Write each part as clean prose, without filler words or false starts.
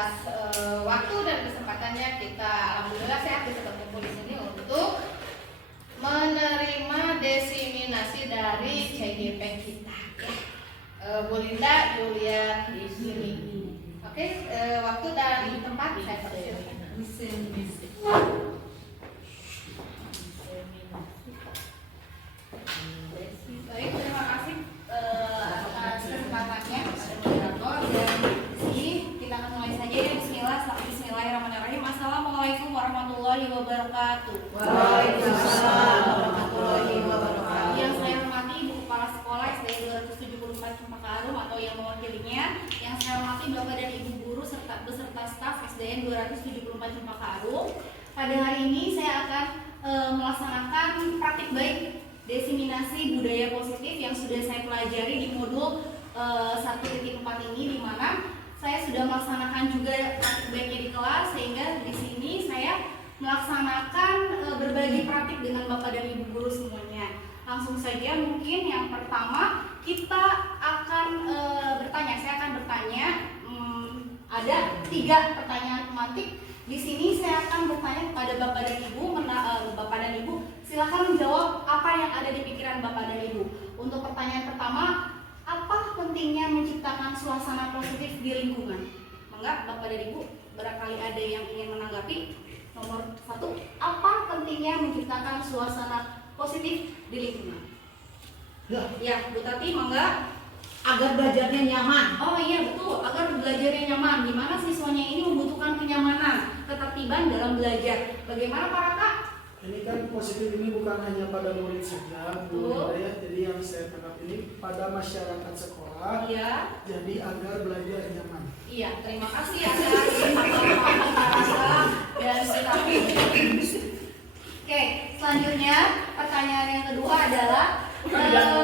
atas waktu dan kesempatannya. Kita alhamdulillah sehat bisa berkumpul di sini untuk menerima desiminasi dari CGP kita. Bu Linda Julia di sini. Oke, waktu dan tempat saya persilakan. Baik, terima kasih atas kesempatannya kepada moderator, dan di sini kita akan mulai saja ya. Bismillahirrahmanirrahim. Assalamualaikum warahmatullahi wabarakatuh. Waalaikumsalam warahmatullahi wabarakatuh. Yang saya hormati Ibu Kepala Sekolah SD 274 Cempaka Arum atau yang mewakilinya, yang saya hormati Bapak dan Ibu guru serta beserta staf SDN 274 Cempaka Arum. Pada hari ini saya akan melaksanakan praktik baik desiminasi budaya positif yang sudah saya pelajari di modul 1.4 ini, di mana saya sudah melaksanakan juga praktik baiknya di kelas, sehingga di sini saya melaksanakan berbagi praktik dengan Bapak dan Ibu guru semuanya. Langsung saja, mungkin yang pertama kita akan bertanya. Saya akan bertanya, ada 3 pertanyaan tematik. Di sini saya akan bertanya kepada Bapak dan Ibu. Bapak dan Ibu silakan menjawab apa yang ada di pikiran Bapak dan Ibu. Untuk pertanyaan pertama, apa pentingnya menciptakan suasana positif di lingkungan? Mangga Bapak dan Ibu, barangkali ada yang ingin menanggapi. Nomor 1, apa pentingnya menciptakan suasana positif di lingkungan? Ya, Bu Tati, mangga. Agar belajarnya nyaman. Oh iya betul, agar belajarnya nyaman. Di mana siswanya ini membutuhkan kenyamanan, ketertiban dalam belajar. Bagaimana Pak Raka? Ini kan positif ini bukan hanya pada murid saja, Bu Linda ya. Jadi yang saya tangkap ini pada masyarakat sekolah. Iya. Jadi agar belajar nyaman. Iya, terima kasih atas pemahaman Pak Raka dan Bu Tati. Oke, selanjutnya pertanyaan yang kedua adalah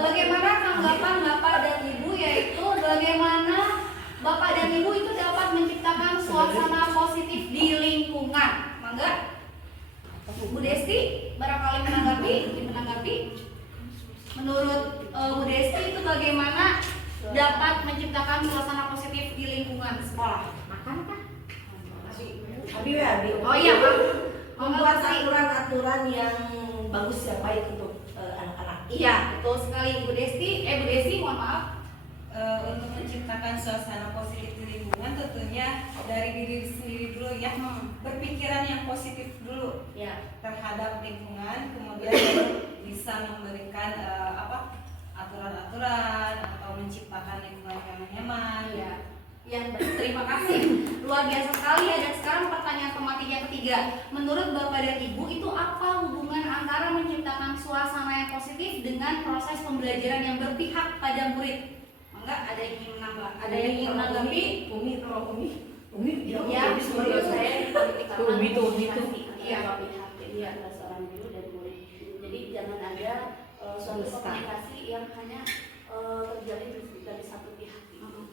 bagaimana tanggapan Bapak dan Ibu, yaitu bagaimana Bapak dan Ibu itu dapat menciptakan suasana positif di lingkungan. Mangga Bu Desti barangkali menanggapi. Menurut Bu Desti itu bagaimana dapat menciptakan suasana positif di lingkungan sekolah? Makan kah? Abi. Oh iya Pak. Membuat aturan-aturan yang bagus ya, baik untuk anak-anak. Iya, betul sekali Bu Desti, mohon maaf. Untuk menciptakan suasana positif di lingkungan tentunya dari diri sendiri dulu ya. Berpikiran yang positif dulu Ya. terhadap lingkungan, kemudian bisa memberikan aturan-aturan atau menciptakan lingkungan yang nyaman. Iya. Terima kasih, luar biasa sekali ya. Dan sekarang pertanyaan tematik yang ketiga, menurut Bapak dan Ibu itu apa hubungan antara menciptakan suasana yang positif dengan proses pembelajaran yang berpihak pada murid? Enggak, ada yang ingin menambah? Ada yang ingin menanggapi? Umi Ya, menurut saya di politik karena Umi tuh. Iya. pihak, jadi antara seorang guru dan murid. Jadi jangan ada suatu komunikasi yang hanya terjadi dari satu pihak.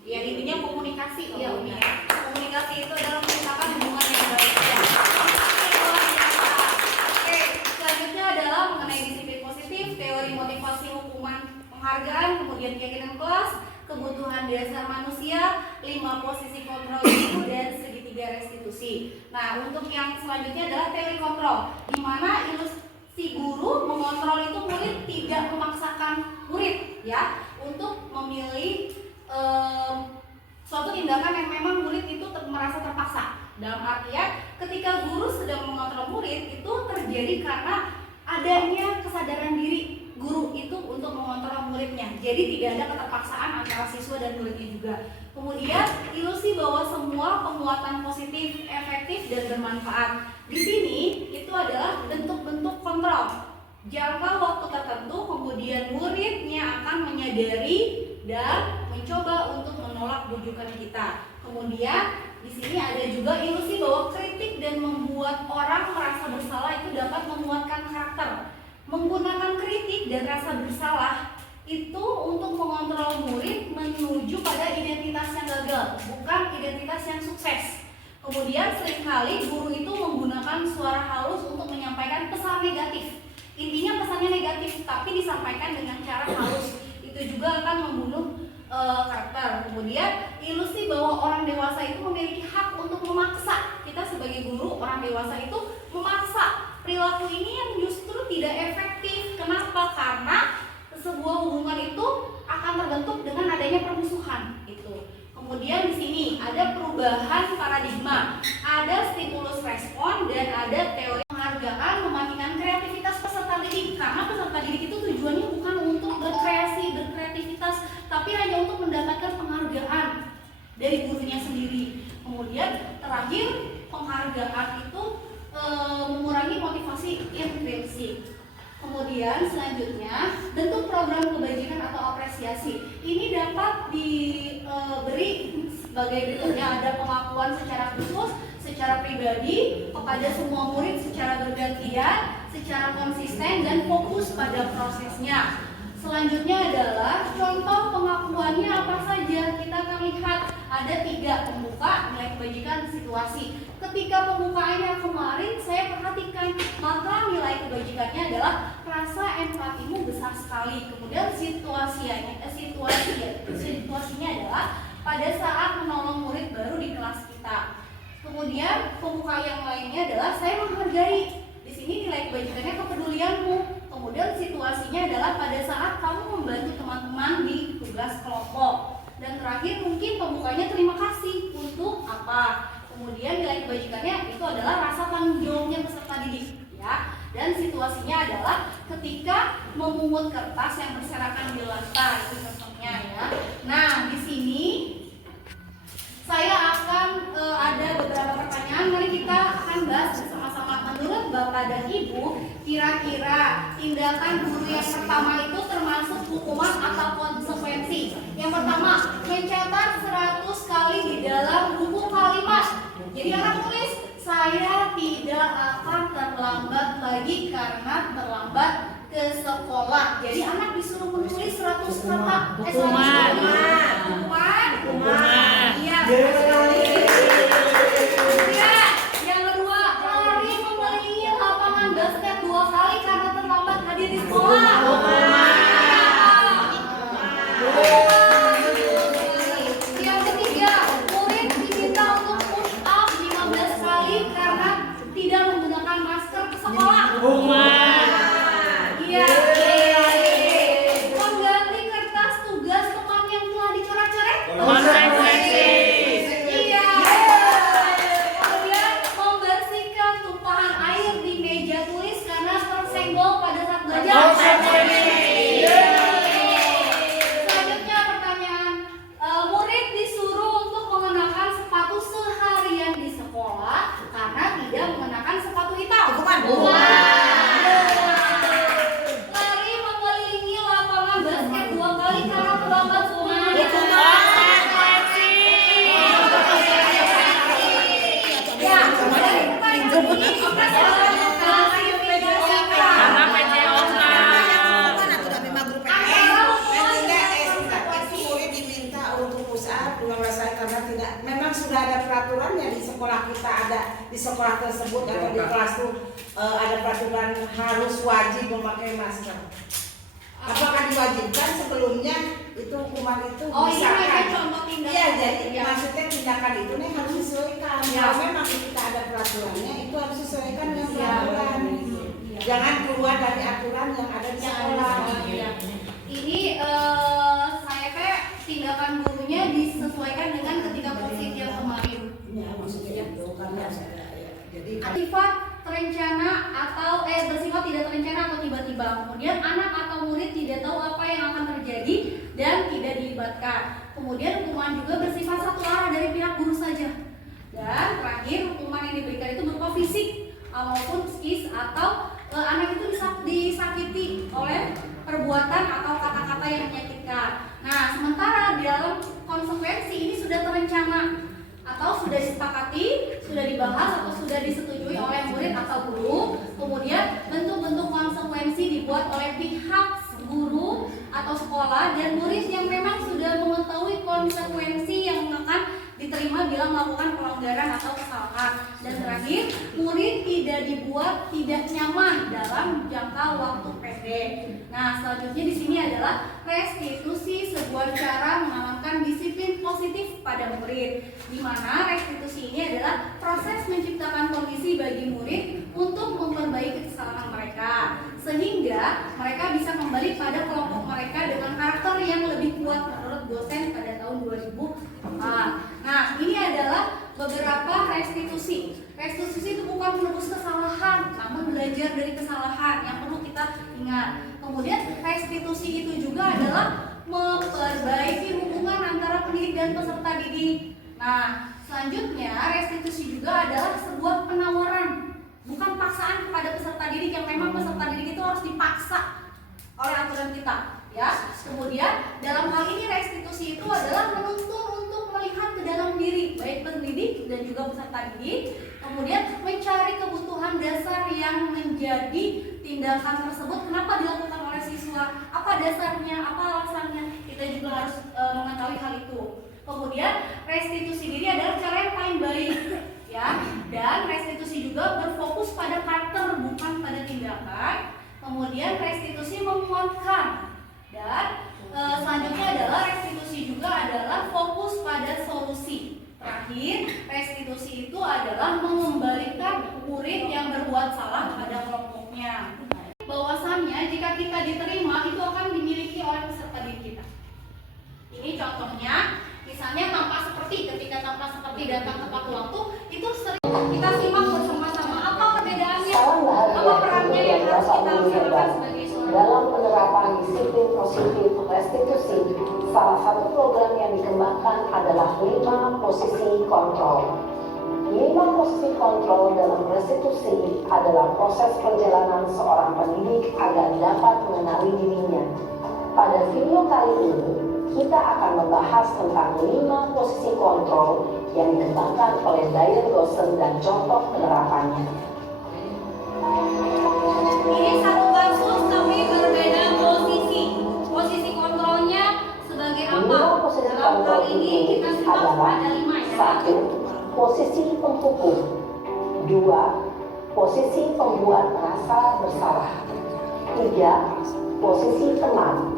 Ya, intinya komunikasi ya Umi ya. Komunikasi itu adalah menciptakan hubungan yang baik. Ya. Oke, selanjutnya adalah mengenai disiplin positif, teori motivasi hukuman penghargaan, kemudian keyakinan kelas, kebutuhan dasar manusia, 5 posisi kontrol guru, dan segitiga restitusi. Nah, untuk yang selanjutnya adalah teori kontrol, di mana si guru mengontrol itu murid, tidak memaksakan murid ya untuk memilih suatu tindakan yang memang murid itu merasa terpaksa. Dalam artian ketika guru sedang mengontrol murid itu terjadi karena adanya kesadaran diri guru itu untuk mengontrol muridnya. Jadi tidak ada keterpaksaan antara siswa dan muridnya juga. Kemudian ilusi bahwa semua penguatan positif, efektif, dan bermanfaat. Di sini itu adalah bentuk-bentuk kontrol. Jangka waktu tertentu, kemudian muridnya akan menyadari dan mencoba untuk menolak bujukan kita. Kemudian di sini ada juga ilusi bahwa kritik dan membuat orang merasa bersalah itu dapat menguatkan karakter. Menggunakan kritik dan rasa bersalah itu untuk mengontrol murid menuju pada identitas yang gagal, bukan identitas yang sukses. Kemudian seringkali guru itu menggunakan suara halus untuk menyampaikan pesan negatif. Intinya pesannya negatif, tapi disampaikan dengan cara halus. Itu juga akan membunuh karakter. Kemudian ilusi bahwa orang dewasa itu memiliki hak untuk memaksa. Kita sebagai guru, orang dewasa itu memaksa. Perilaku ini yang justru tidak efektif. Kenapa? Karena sebuah hubungan itu akan terbentuk dengan adanya permusuhan. Itu. Kemudian di sini ada perubahan paradigma, ada stimulus respon, dan ada teori penghargaan mematikan kreativitas peserta didik. Karena peserta didik itu tujuannya bukan untuk berkreasi, berkreativitas, tapi hanya untuk mendapatkan penghargaan dari gurunya sendiri. Kemudian terakhir, penghargaan itu mengurangi motivasi intrinsik. Kemudian selanjutnya, bentuk program kebajikan atau apresiasi ini dapat diberi sebagai berikutnya. Ada pengakuan secara khusus, secara pribadi kepada semua murid secara bergantian, secara konsisten dan fokus pada prosesnya. Selanjutnya adalah contoh pengakuannya apa saja. Kita akan lihat ada 3: pembuka, nilai kebajikan, situasi. Ketika pembukaannya kemarin saya perhatikan, maka nilai kebajikannya adalah rasa empatimu besar sekali. Kemudian situasinya adalah pada saat menolong murid baru di kelas kita. Kemudian pembuka yang lainnya adalah saya menghargai. Di sini nilai kebajikannya kepedulianmu. Kemudian situasinya adalah pada saat kamu membantu teman-teman di tugas kelompok. Dan terakhir mungkin pembukanya terima kasih untuk apa. Kemudian nilai kebajikannya itu adalah rasa tanggung jawabnya peserta didik, ya. Dan situasinya adalah ketika memungut kertas yang berserakan di lantai, itu contohnya, ya. Nah, di sini saya akan ada beberapa pertanyaan. Mari kita akan bahas bersama-sama. Menurut Bapak dan Ibu, kira-kira tindakan guru yang pertama itu termasuk hukuman atau konsekuensi? Yang pertama, mencetak 100 kali di dalam buku kalimat. Jadi anak tulis, saya tidak akan terlambat lagi karena terlambat ke sekolah. Jadi anak disuruh menulis 100 kata. Hukuman. Iya. Kemudian yang kedua, lari mengelilingi lapangan basket 2 kali karena terlambat hadir di sekolah. Yang ketiga, murid diminta untuk push up 15 kali karena tidak menggunakan masker ke sekolah. Iya. Mengganti kertas tugas teman yang telah dicoret-coret. Iya. Kemudian membersihkan tumpahan air di meja tulis karena tersenggol pada saat belajar. Selanjutnya pertanyaan, murid disuruh untuk mengenakan sepatu seharian di sekolah karena tidak mengenakan sepatu hitam. Lari mengelilingi lapangan basket 2 kali karena terlambat semuanya. Ya, karena tidak, memang sudah ada peraturannya di sekolah kita, ada di sekolah tersebut atau di kelas itu ada peraturan harus wajib memakai masker. Apakah diwajibkan sebelumnya itu hukuman itu? Oh, ini misalkan, ada contoh tindakan. Iya, jadi Ya. maksudnya tindakan itu nih harus disesuaikan. Ya. Kalau memang kita ada peraturannya, itu harus disesuaikan dengan peraturan. Ya. Jangan keluar dari aturan yang ada di sekolah. Ya. Ini saya kayak tindakan gurunya disesuaikan dengan ketika COVID yang kemarin. Ya, maksudnya itu karena jadi Sifat terencana atau bersifat tidak terencana atau tiba-tiba. Kemudian anak atau murid tidak tahu apa yang akan terjadi dan tidak dilibatkan. Kemudian hukuman juga bersifat satu arah dari pihak guru saja. Dan terakhir hukuman yang diberikan itu berupa fisik maupun psikis atau anak itu disakiti oleh perbuatan atau kata-kata yang menyakitkan. Nah, sementara di dalam konsekuensi ini sudah terencana atau sudah disepakati, sudah dibahas atau sudah disetujui oleh murid atau guru. Kemudian bentuk-bentuk konsekuensi dibuat oleh pihak guru atau sekolah dan murid yang memang sudah mengetahui konsekuensi yang akan diterima bila melakukan pelanggaran atau kesalahan. Dan terakhir, murid tidak dibuat tidak nyaman dalam jangka waktu pendek. Nah, selanjutnya di sini adalah restitusi, sebuah cara menanamkan disiplin positif pada murid. Di mana restitusi ini adalah proses menciptakan kondisi bagi murid untuk memperbaiki kesalahan mereka, sehingga mereka bisa kembali pada kelompok mereka dengan karakter yang lebih kuat menurut dosen pada tahun 2004. Nah, ini adalah beberapa restitusi. Restitusi itu bukan menebus kesalahan, namun belajar dari kesalahan yang perlu kita ingat. Kemudian restitusi itu juga adalah memperbaiki hubungan antara pendidik dan peserta didik. Nah, selanjutnya restitusi juga adalah sebuah penawaran, bukan paksaan kepada peserta didik yang memang peserta didik itu harus dipaksa oleh aturan kita, ya. Kemudian dalam hal ini restitusi itu adalah menuntun untuk melihat ke dalam diri baik pendidik dan juga peserta didik, kemudian mencari kebutuhan dasar yang menjadi tindakan tersebut kenapa dilakukan oleh siswa, apa dasarnya, apa alasannya, kita juga harus mengetahui hal itu. Kemudian restitusi diri adalah cara yang paling baik, ya, dan restitusi juga berfokus pada karakter bukan pada tindakan. Kemudian restitusi menguatkan, dan selanjutnya adalah restitusi juga adalah fokus pada solusi. Terakhir, restitusi itu adalah mengembalikan murid yang berbuat salah pada kelompoknya. Bahwasannya jika kita diterima itu akan dimiliki oleh peserta didik kita. Ini contohnya, misalnya tampak seperti, ketika tampak seperti datang tepat waktu itu sering kita simak bersama-sama apa perbedaannya, apa perannya yang harus kita laksanakan sebagai seorang dalam penerapan disiplin positif restitusi. Salah satu program yang dikembangkan adalah 5 posisi kontrol. 5 posisi kontrol dalam restitusi adalah proses perjalanan seorang pendidik agar dapat mengenali dirinya. Pada video kali ini, kita akan membahas tentang 5 posisi kontrol yang dikembangkan oleh Dyer Gossen dan contoh penerapannya. Ini satu kasus tapi berbeda posisi. Posisi kontrolnya sebagai apa? Dalam hal ini kita simak ada 5 ya. 1. Posisi penghukum. 2. Posisi pembuat merasa bersalah. 3. Posisi teman.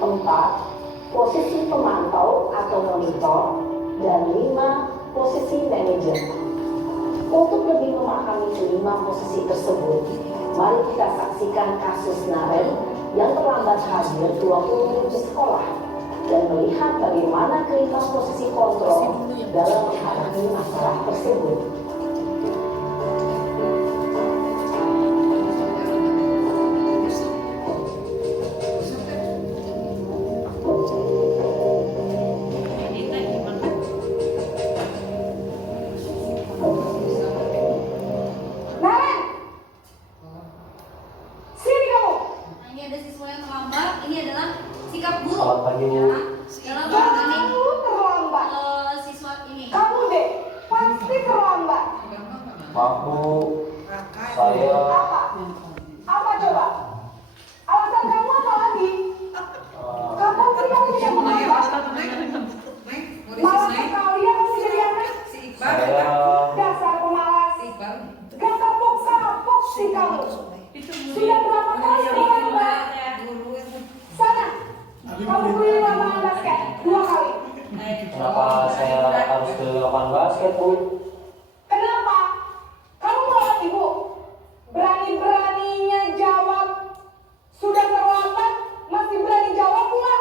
4. Posisi pemantau atau monitor. Dan 5. Posisi manajer. Untuk lebih memahami kelima posisi tersebut, mari kita saksikan kasus Naren yang terlambat hadir 20 menit di sekolah dan melihat bagaimana kelima posisi kontrol dalam menghadapi masalah tersebut. Kenapa saya harus ke lapangan basket, Bu? Kenapa? Kamu melawan ibu? Berani-beraninya jawab. Sudah terlambat, masih berani jawab pula.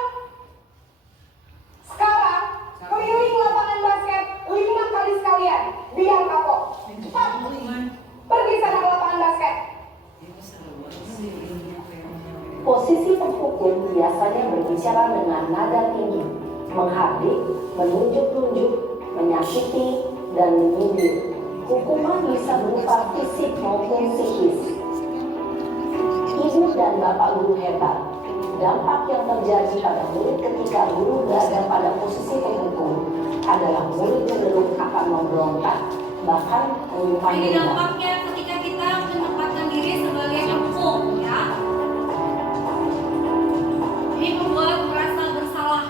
Sekarang, keliling lapangan basket 5 kali sekalian. Biar kapok. Cepat. Pergi sana ke lapangan basket. Posisi penghukum biasanya berbicara dengan nada tinggi, menghardik, menunjuk-nunjuk, menyakiti, dan menyindir. Hukuman bisa berupa fisik maupun psikis. Ibu dan bapak guru hebat. Dampak yang terjadi pada murid ketika guru berada pada posisi penghukum adalah murid cenderung akan memberontak, bahkan menyimpan Ini dendam. dampaknya ketika kita menempatkan diri sebagai penghukum, ya. Ini membuat merasa bersalah.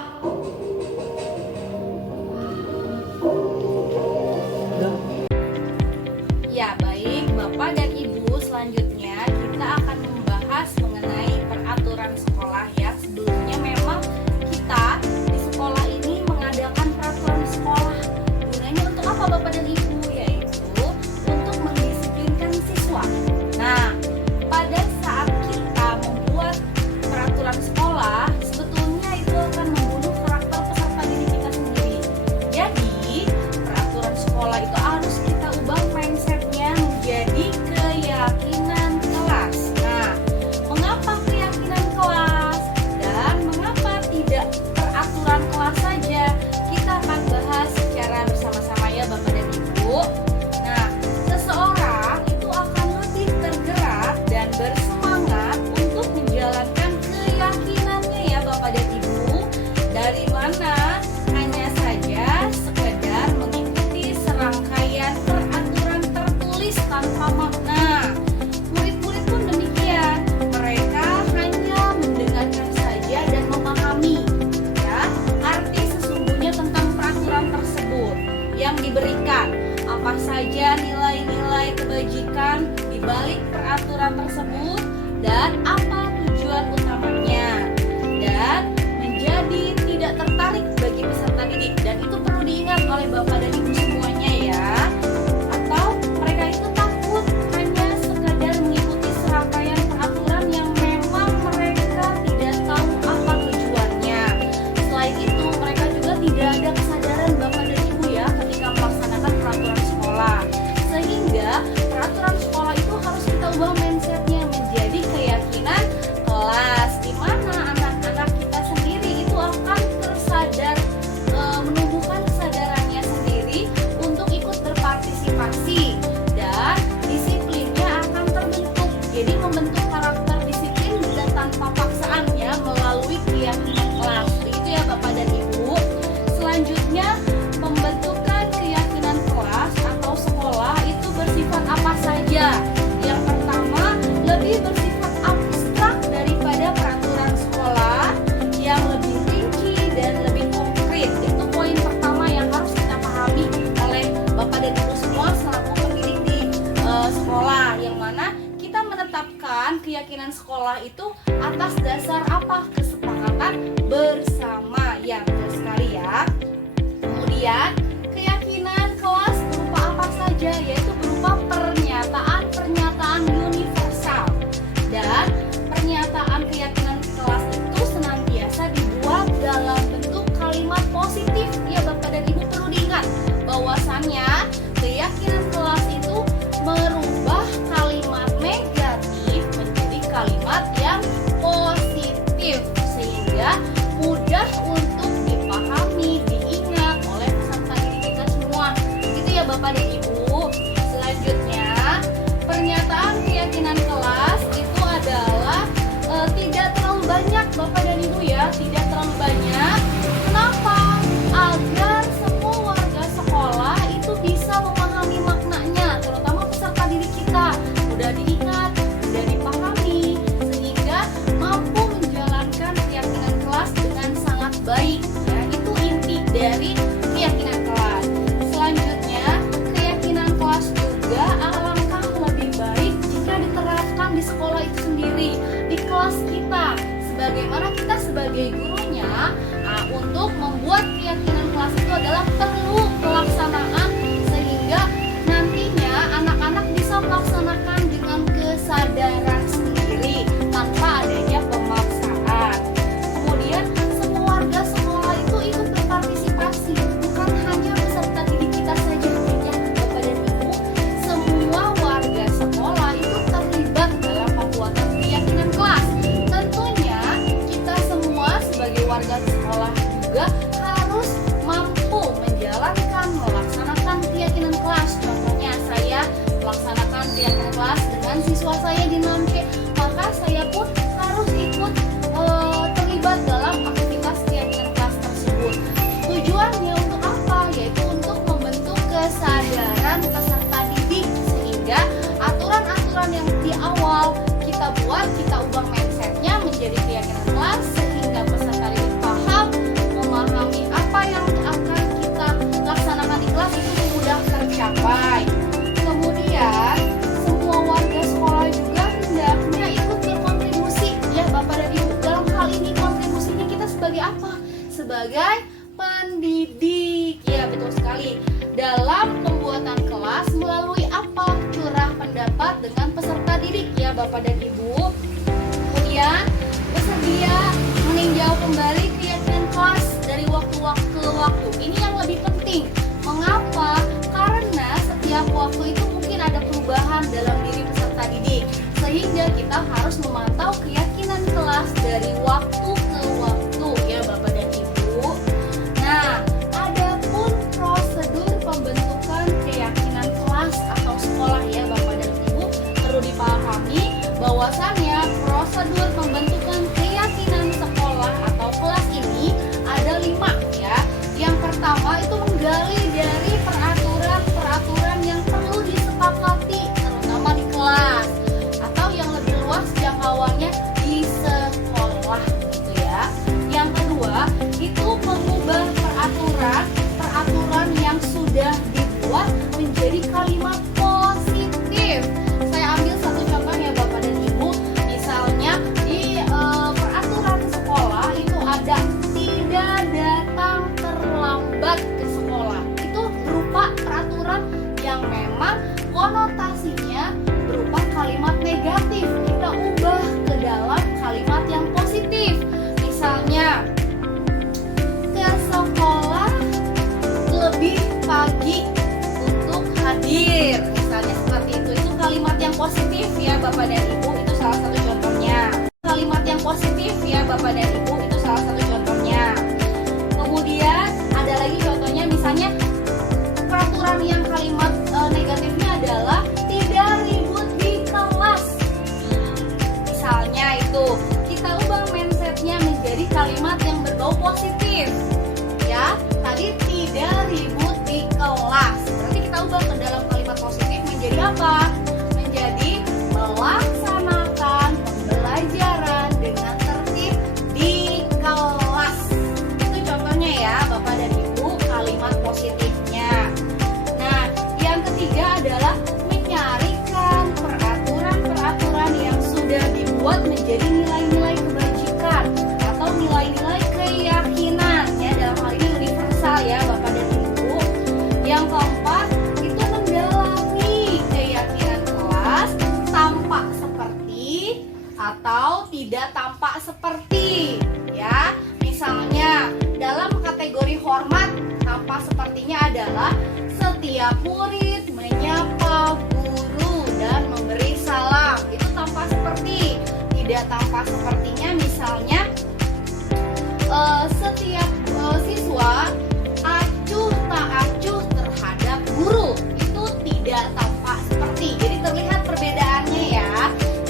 ya nilai-nilai kebajikan di balik peraturan tersebut dan apa tujuan utamanya, dan menjadi tidak tertarik bagi peserta didik. Dan itu perlu diingat oleh Bapak dan Ibu semuanya ya. Atau mereka itu takut hanya sekadar mengikuti serangkaian peraturan yang memang mereka tidak tahu apa tujuannya. Selain itu mereka juga tidak ada kesadaran Bapak dan Ibu ya ketika melaksanakan peraturan sekolah. Sehingga peraturan sekolah itu harus kita ubah mindsetnya menjadi keyakinan kelas, di mana anak-anak kita sendiri itu akan tersadar, menumbuhkan kesadarannya sendiri untuk ikut berpartisipasi, dan disiplinnya akan terbentuk. Jadi membentuk karakter disiplin dan tanpa paksaan ya, melalui keyakinan kelas. Begitu ya Bapak dan Ibu. Selanjutnya, pembentukan keyakinan kelas atau sekolah itu bersifat apa saja? Yang pertama, lebih bersifat abstrak daripada peraturan sekolah, yang lebih rinci dan lebih konkret. Itu poin pertama yang harus kita pahami oleh Bapak dan Ibu semua selaku pendidik di sekolah, yang mana kita menetapkan keyakinan sekolah itu atas dasar apa? Kesepakatan bersama, ya betul sekali ya. Kemudian keyakinan kelas berupa apa saja? Yaitu berupa pernyataan universal, dan pernyataan keyakinan kelas itu senantiasa dibuat dalam bentuk kalimat positif. Ya Bapak dan Ibu perlu diingat bahwasannya keyakinan kelas itu merubah kalimat negatif menjadi kalimat yang positif, sehingga mudah untuk dipahami, diingat oleh peserta didik kita semua. Gitu ya Bapak dan Ibu. Selanjutnya, pernyataan keyakinan kelas itu adalah tidak terlalu banyak Bapak dan Ibu ya, tidak terlalu banyak. Kenapa? Agar semua warga sekolah itu bisa memahami maknanya, terutama peserta didik kita. Mudah diingat, mudah dipahami, sehingga mampu menjalankan keyakinan kelas dengan sangat baik. Ya, itu inti dari keyakinan kelas. Selanjutnya, keyakinan kelas juga alangkah lebih baik jika diterapkan di sekolah itu sendiri, di kelas kita. Sebagaimana kita sebagai gurunya, untuk membuat keyakinan kelas itu adalah perlu pelaksanaan, sehingga nantinya anak-anak bisa melaksanakan dengan kesadaran sendiri tanpa adanya pemaksaan. Kemudian semua warga sekolah itu ikut berpartisipasi, bukan hanya peserta didik kita saja ya Bapak dan Ibu. Semua warga sekolah itu terlibat dalam pembuatan keyakinan kelas. Tentunya kita semua sebagai warga sekolah juga harus mampu menjalankan, melaksanakan keyakinan kelas. Contohnya saya melaksanakan keyakinan kelas dengan siswa saya di NAMC, maka saya pun harus ikut terlibat dalam aktivitas keyakinan kelas tersebut. Tujuannya untuk apa? Yaitu untuk membentuk kesadaran peserta didik, sehingga aturan-aturan yang di awal kita buat, kita ubah mindsetnya menjadi keyakinan kelas, sehingga peserta didik paham, memahami apa yang akan kita laksanakan di kelas itu mudah tercapai. Kemudian semua warga sekolah juga hendaknya ikut berkontribusi ya Bapak dan Ibu. Dalam hal ini kontribusinya kita sebagai apa? Sebagai pendidik. Ya betul sekali. Dalam pembuatan kelas melalui apa? Curah pendapat dengan peserta didik ya Bapak dan Ibu. Kemudian bersedia meninjau kembali keyakinan kelas dari waktu ke waktu. Ini yang lebih penting. Mengapa? Karena setiap waktu itu mungkin ada perubahan dalam diri peserta didik, sehingga kita harus memantau keyakinan kelas dari waktu ke waktu ya Bapak dan Ibu. Nah, adapun prosedur pembentukan keyakinan kelas atau sekolah ya Bapak dan Ibu, perlu dipahami bahwasannya prosedur pembentukan keyakinan sekolah atau kelas ini ada 5 ya. Yang pertama itu menggali dari peraturan-peraturan yang perlu disepakati, terutama di kelas, atau yang lebih luas jangkauannya di sekolah gitu Bapak dan Ibu, itu salah satu contohnya. Kalimat yang positif ya Bapak dan Ibu, itu salah satu contohnya. Kemudian ada lagi contohnya, misalnya peraturan yang kalimat negatifnya adalah tidak ribut di kelas. Misalnya itu kita ubah mindsetnya menjadi kalimat yang berbau positif. Ya, tadi tidak ribut di kelas. Berarti kita ubah ke dalam kalimat positif menjadi apa? Menjadi melaksanakan pembelajaran dengan tertib di kelas. Itu contohnya ya Bapak dan Ibu, kalimat positifnya. Nah, yang ketiga adalah menyarikan peraturan-peraturan yang sudah dibuat menjadi nilai-nilai kebajikan atau nilai-nilai keyakinan ya, dalam hal ini universal ya Bapak dan Ibu. Yang keempat itu mendalami keyakinan kelas tampak seperti atau tidak tampak seperti ya. Misalnya dalam kategori hormat, tampak sepertinya adalah setiap murid menyapa guru dan memberi salam. Itu tampak seperti. Tidak tampak sepertinya misalnya setiap siswa acuh tak acuh terhadap guru. Itu tidak tampak seperti. Jadi terlihat perbedaannya ya.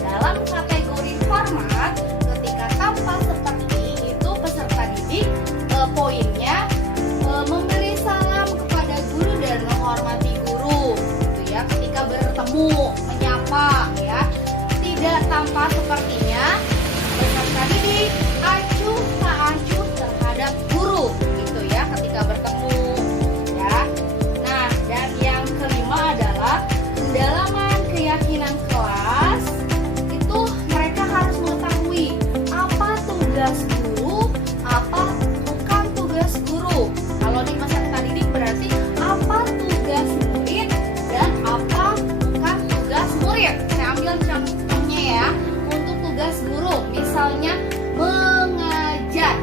Dalam kategori format, ketika tampak seperti itu peserta didik poinnya memberi salam kepada guru dan menghormati guru gitu ya, ketika bertemu menyapa ya. Tidak tampak sepertinya peserta didik acuh tak acuh terhadap guru gitu ya, ketika bertemu ya. Nah, dan yang kelima adalah pendalaman keyakinan kelas. Itu mereka harus mengetahui apa tugas guru, apa bukan tugas guru. Kalau di peserta didik berarti apa tugas murid dan apa bukan tugas murid. Saya ambil contohnya ya, untuk tugas guru misalnya mengajar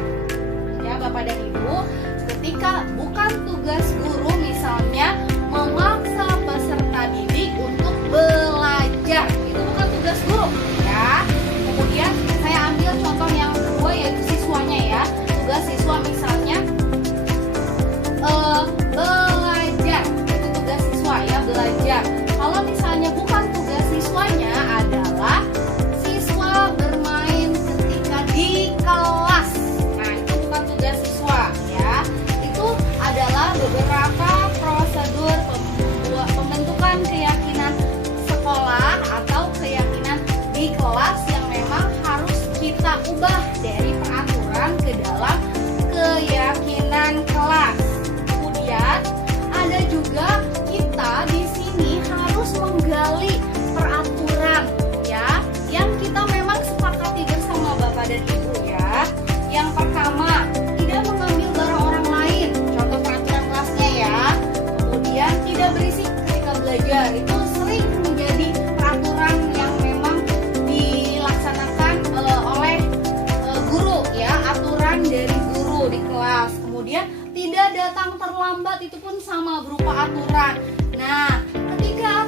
ya Bapak dan Ibu. Ketika bukan tugas guru misalnya memaksa peserta didik untuk belajar, itu bukan tugas guru ya. Kemudian saya ambil contoh yang kedua yaitu siswanya ya. Tugas siswa misalnya belajar, itu tugas siswa ya, belajar. Kalau misalnya bukan tugas siswanya adalah siswa bermain ketika di kelas. Nah, itu bukan tugas siswa ya. Itu adalah beberapa prosedur pembentukan keyakinan sekolah atau keyakinan di kelas yang memang harus kita ubah dari peraturan ke dalam keyakinan kelas. Kemudian ada juga kita di sini harus menggali peraturan ya yang kita memang sepakati bersama Bapak dan Ibu ya. Yang pertama, tidak mengambil barang orang lain. Contoh peraturan kelasnya ya. Kemudian tidak berisik ketika belajar. Itu sering menjadi peraturan yang memang dilaksanakan oleh guru ya, aturan dari guru di kelas. Kemudian tidak datang terlambat, itu pun sama berupa aturan. Nah, ketika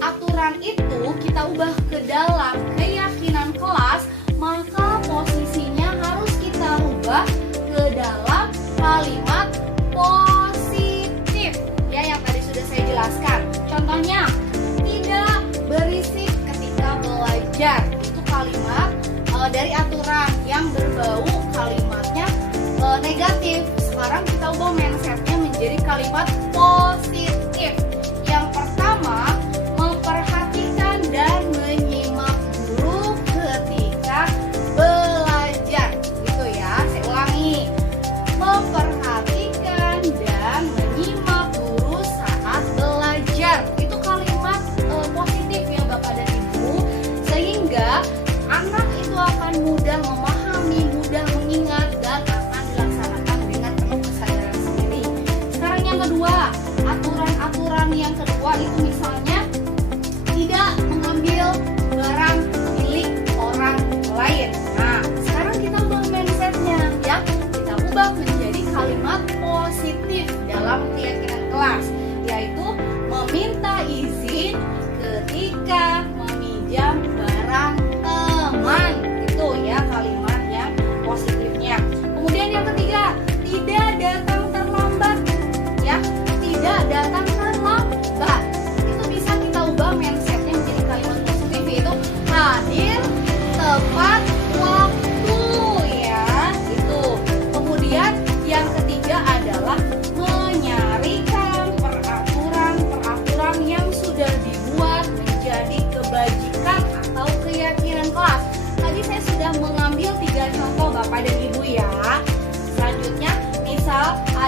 aturan itu kita ubah ke dalam keyakinan kelas, maka posisinya harus kita ubah ke dalam kalimat positif ya, yang tadi sudah saya jelaskan. Contohnya, tidak berisik ketika belajar. Itu kalimat dari aturan yang berbau kalimatnya negatif. Sekarang kita ubah mindsetnya menjadi kalimat positif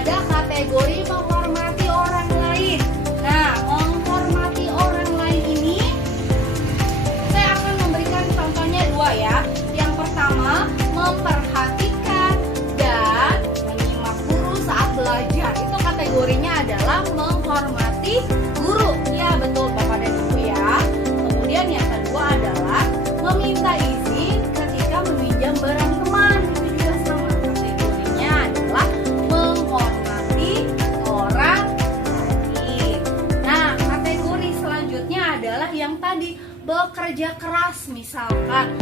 ada kategori menghormati orang lain. Nah, menghormati orang lain ini saya akan memberikan contohnya dua ya. Yang pertama, memperhatikan dan menyimak guru saat belajar. Itu kategorinya adalah menghormati guru. Ya, betul Bapak dan Ibu ya. Kemudian yang kedua adalah meminta izin ketika meminjam barang teman. Itu juga sama, kategorinya adalah menghormati orang lain. Nah, kategori selanjutnya adalah yang tadi, bekerja keras. Misalkan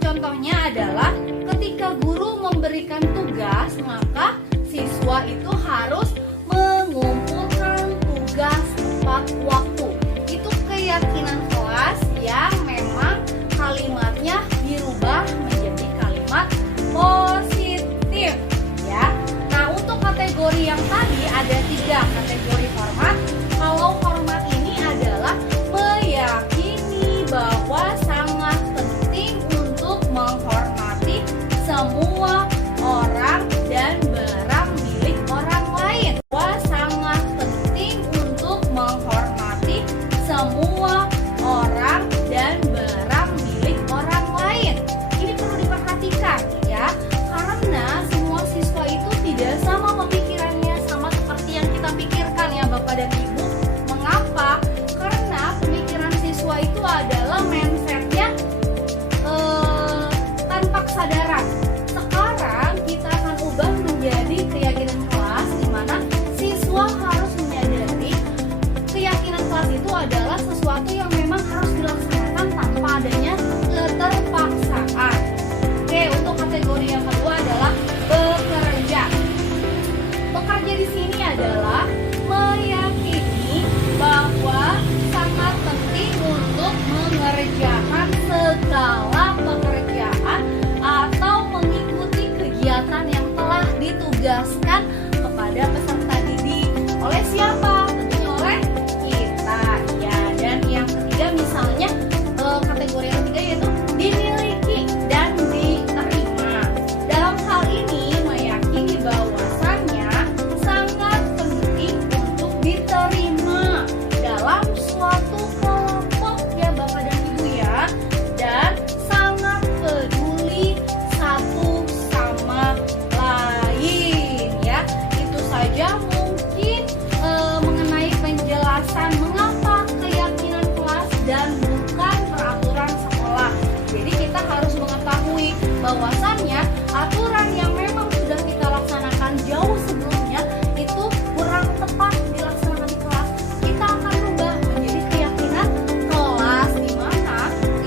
contohnya adalah ketika guru memberikan tugas, maka siswa itu harus mengumpulkan tugas tepat waktu. Itu keyakinan kelas yang memang kalimatnya dirubah menjadi kalimat positif ya. Nah, untuk kategori yang tadi ada 3 kategori hormat. Kalau hormat ini adalah meyakini bahwa sangat penting untuk menghormati semua orang dan barang milik orang lain. Bahwa sangat penting untuk menghormati semua orang dan barang milik orang lain. Ini perlu diperhatikan ya, karena semua siswa itu tidak sama pemikirannya, sama seperti yang kita pikirkan ya Bapak dan Ibu. Mengapa? Karena pemikiran siswa itu adalah mindsetnya tanpa kesadaran. Sekarang kita akan ubah menjadi keyakinan kelas, di mana siswa harus menyadari keyakinan kelas itu adalah sesuatu yang memang harus dilaksanakan tanpa adanya keterpaksaan. Oke, untuk kategori yang kedua adalah bekerja. Bekerja di sini adalah meyakini bahwa sangat penting untuk mengerjakan segala pekerjaan atau mengikuti kegiatan yang telah ditugaskan kepada peserta didik. Oleh siapa? Tentunya oleh kita ya. Dan yang ketiga misalnya kategori yang ketiga yaitu dimiliki dan diterima. Dalam hal ini meyakini bahwasannya sangat penting untuk diterima dalam suatu kelompok ya Bapak dan Ibu ya, dan sangat peduli satu sama lain ya. Itu saja mungkin mengenai penjelasan mengapa keyakinan kelas dan bukan peraturan sekolah. Jadi kita harus mengetahui bahwasannya aturan yang memang sudah kita laksanakan jauh sebelumnya itu kurang tepat dilaksanakan di kelas. Kita akan rubah menjadi keyakinan kelas, di mana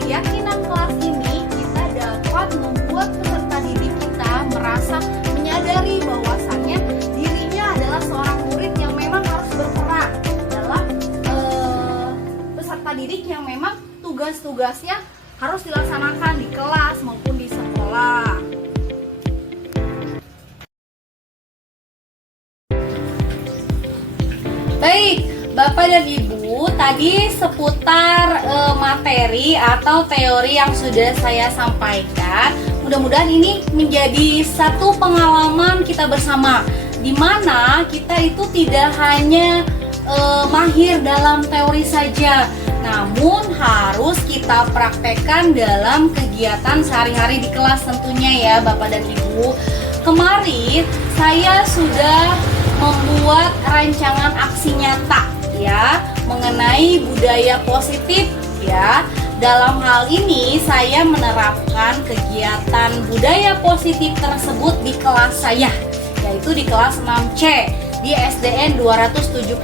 keyakinan kelas ini kita dapat membuat peserta didik kita merasa menyadari bahwasannya dirinya adalah seorang murid yang memang harus berperan dalam peserta didik yang memang tugas-tugasnya harus dilaksanakan di kelas maupun di sekolah. Baik, Bapak dan Ibu, tadi seputar materi atau teori yang sudah saya sampaikan. Mudah-mudahan ini menjadi satu pengalaman kita bersama, di mana kita itu tidak hanya mahir dalam teori saja, namun harus kita praktekkan dalam kegiatan sehari-hari di kelas tentunya ya Bapak dan Ibu. Kemarin saya sudah membuat rancangan aksi nyata ya mengenai budaya positif ya. Dalam hal ini saya menerapkan kegiatan budaya positif tersebut di kelas saya, yaitu di kelas 6C di SDN 274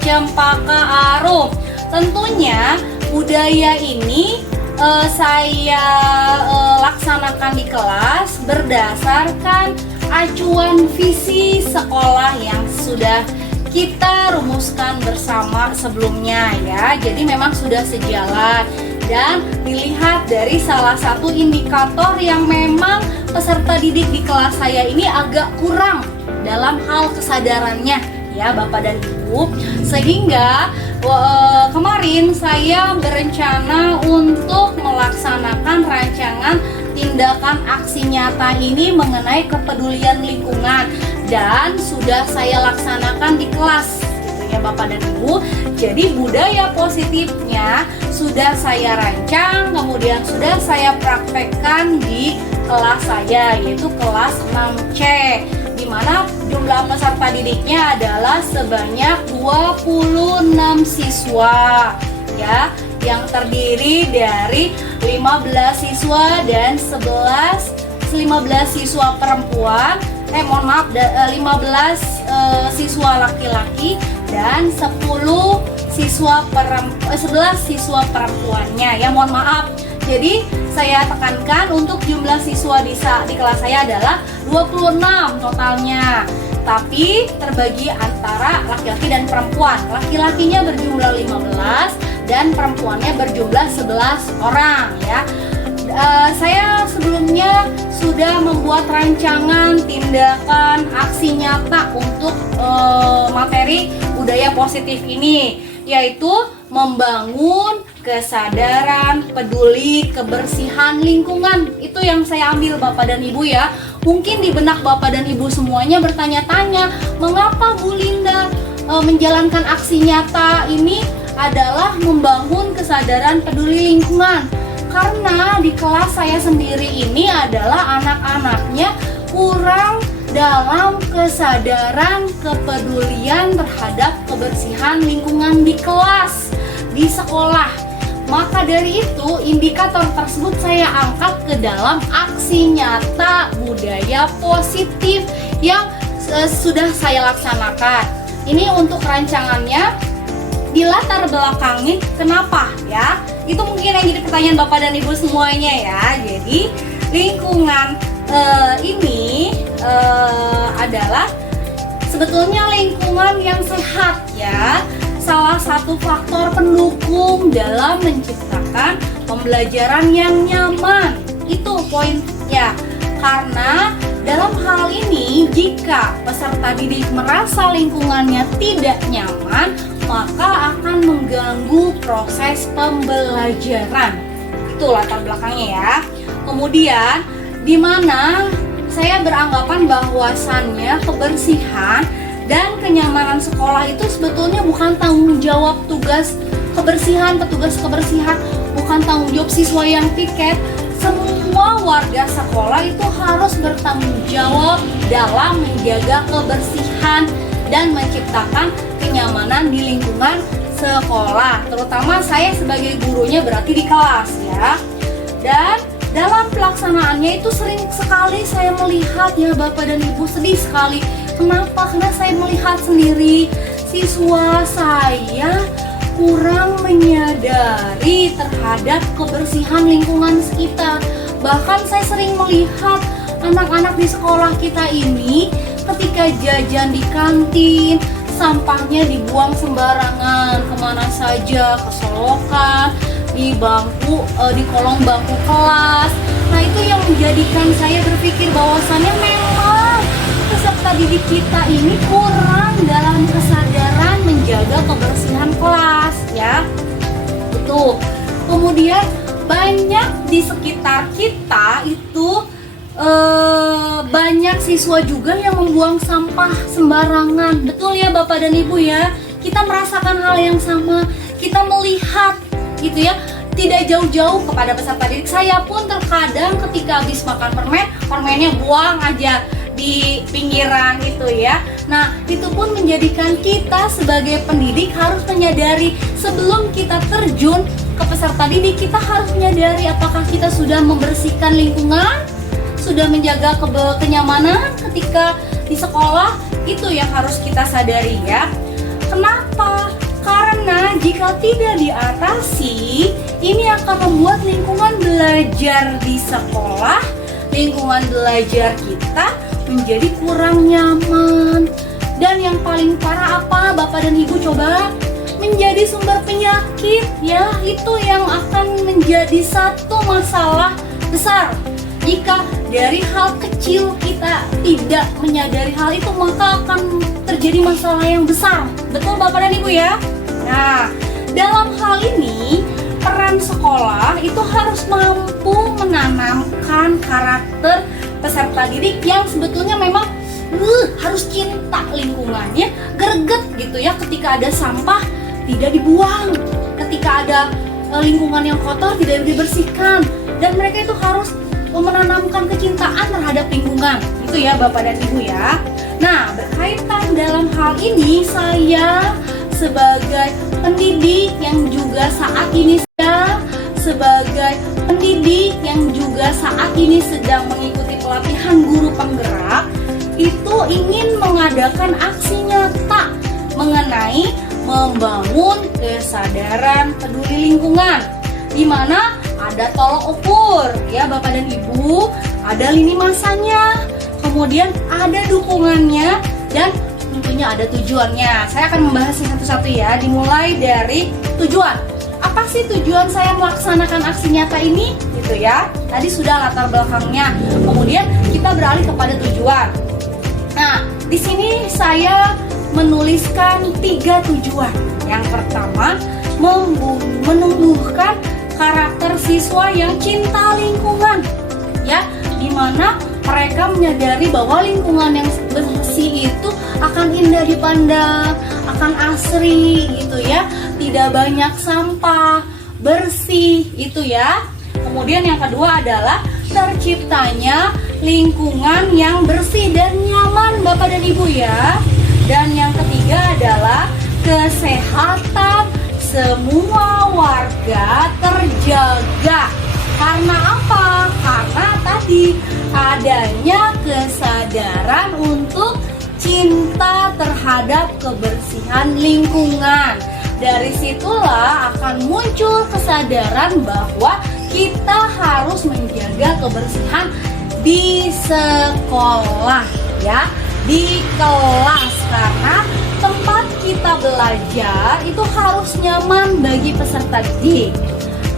Cempaka Arum. Tentunya budaya ini saya laksanakan di kelas berdasarkan acuan visi sekolah yang sudah kita rumuskan bersama sebelumnya ya. Jadi memang sudah sejalan dan dilihat dari salah satu indikator yang memang peserta didik di kelas saya ini agak kurang dalam hal kesadarannya ya Bapak dan Ibu, sehingga kemarin saya berencana untuk melaksanakan rancangan tindakan aksi nyata ini mengenai kepedulian lingkungan. dan sudah saya laksanakan di kelas gitu ya Bapak dan Ibu. Jadi budaya positifnya sudah saya rancang, kemudian sudah saya praktekkan di kelas saya, yaitu kelas 6C, di mana jumlah peserta didiknya adalah sebanyak 26 siswa ya, yang terdiri dari 15 siswa dan 15 siswa perempuan, 15 siswa laki-laki dan 11 siswa perempuannya ya, mohon maaf. Jadi saya tekankan untuk jumlah siswa di kelas saya adalah 26 totalnya, tapi terbagi antara laki-laki dan perempuan. Laki-lakinya berjumlah 15 dan perempuannya berjumlah 11 orang ya. Saya sebelumnya sudah membuat rancangan tindakan aksi nyata untuk materi budaya positif ini, yaitu membangun kesadaran peduli kebersihan lingkungan. Itu yang saya ambil Bapak dan Ibu ya. Mungkin di benak Bapak dan Ibu semuanya bertanya-tanya, mengapa Bu Linda menjalankan aksi nyata ini adalah membangun kesadaran peduli lingkungan? Karena di kelas saya sendiri ini adalah anak-anaknya kurang dalam kesadaran kepedulian terhadap kebersihan lingkungan di kelas, di sekolah. Maka dari itu indikator tersebut saya angkat ke dalam aksi nyata budaya positif yang sudah saya laksanakan. Ini untuk rancangannya dilatar belakangi kenapa ya? Itu mungkin yang jadi pertanyaan Bapak dan Ibu semuanya ya. Jadi lingkungan ini adalah sebetulnya lingkungan yang sehat ya. Salah satu faktor pendukung dalam menciptakan pembelajaran yang nyaman. Itu poinnya. Karena dalam hal ini jika peserta didik merasa lingkungannya tidak nyaman, maka akan mengganggu proses pembelajaran. Itu latar belakangnya ya. Kemudian di mana saya beranggapan bahwasannya kebersihan dan kenyamanan sekolah itu sebetulnya bukan tanggung jawab petugas kebersihan, bukan tanggung jawab siswa yang piket. Semua warga sekolah itu harus bertanggung jawab dalam menjaga kebersihan dan menciptakan kenyamanan di lingkungan sekolah. Terutama saya sebagai gurunya berarti di kelas ya. Dan dalam pelaksanaannya itu sering sekali saya melihat ya Bapak dan Ibu, sedih sekali. Kenapa? Karena saya melihat sendiri siswa saya kurang menyadari terhadap kebersihan lingkungan sekitar. Bahkan saya sering melihat anak-anak di sekolah kita ini ketika jajan di kantin, sampahnya dibuang sembarangan kemana saja, ke solokan, di bangku, di kolong bangku kelas. Nah itu yang menjadikan saya berpikir bahwasannya memang peserta didik kita ini kurang dalam kesadaran menjaga kebersihan kelas ya. Betul. Kemudian banyak di sekitar kita itu banyak siswa juga yang membuang sampah sembarangan. Betul ya Bapak dan Ibu ya. Kita merasakan hal yang sama. Kita melihat gitu ya, tidak jauh-jauh kepada peserta didik. Saya pun terkadang ketika habis makan permen, permennya buang aja di pinggiran itu ya. Nah itu pun menjadikan kita sebagai pendidik harus menyadari sebelum kita terjun ke peserta didik, kita harus menyadari apakah kita sudah membersihkan lingkungan, sudah menjaga kenyamanan ketika di sekolah. Itu yang harus kita sadari ya. Kenapa? Karena jika tidak diatasi, ini akan membuat lingkungan belajar di sekolah, lingkungan belajar kita menjadi kurang nyaman. Dan yang paling parah apa Bapak dan Ibu coba? Menjadi sumber penyakit ya. Itu yang akan menjadi satu masalah besar. Jika dari hal kecil kita tidak menyadari hal itu, maka akan terjadi masalah yang besar. Betul Bapak dan Ibu ya? Nah, dalam hal ini peran sekolah itu harus mampu menanamkan karakter peserta didik yang sebetulnya memang harus cinta lingkungannya, greget gitu ya ketika ada sampah tidak dibuang, ketika ada lingkungan yang kotor tidak dibersihkan, dan mereka itu harus menanamkan kecintaan terhadap lingkungan. Itu ya Bapak dan Ibu ya. Nah, berkaitan dalam hal ini, saya sebagai pendidik yang juga saat ini sedang mengikuti pelatihan guru penggerak, itu ingin mengadakan aksi nyata mengenai membangun kesadaran peduli lingkungan, di mana ada tolok ukur ya Bapak dan Ibu, ada lini masanya, kemudian ada dukungannya, dan tentunya ada tujuannya. Saya akan membahasnya satu-satu ya, dimulai dari tujuan. Apa sih tujuan saya melaksanakan aksi nyata ini? Gitu ya. Tadi sudah latar belakangnya. Kemudian kita beralih kepada tujuan. Nah, di sini saya menuliskan 3 tujuan. Yang pertama, menumbuhkan karakter siswa yang cinta lingkungan, ya, dimana mereka menyadari bahwa lingkungan yang bersih itu akan indah dipandang, akan asri gitu ya, tidak banyak sampah, bersih itu ya. Kemudian yang kedua adalah terciptanya lingkungan yang bersih dan nyaman Bapak dan Ibu ya. Dan yang ketiga adalah kesehatan semua warga terjaga. Karena apa? Karena tadi adanya kesadaran untuk cinta terhadap kebersihan lingkungan. Dari situlah akan muncul kesadaran bahwa kita harus menjaga kebersihan di sekolah ya, di kelas, karena tempat kita belajar itu harus nyaman bagi peserta didik.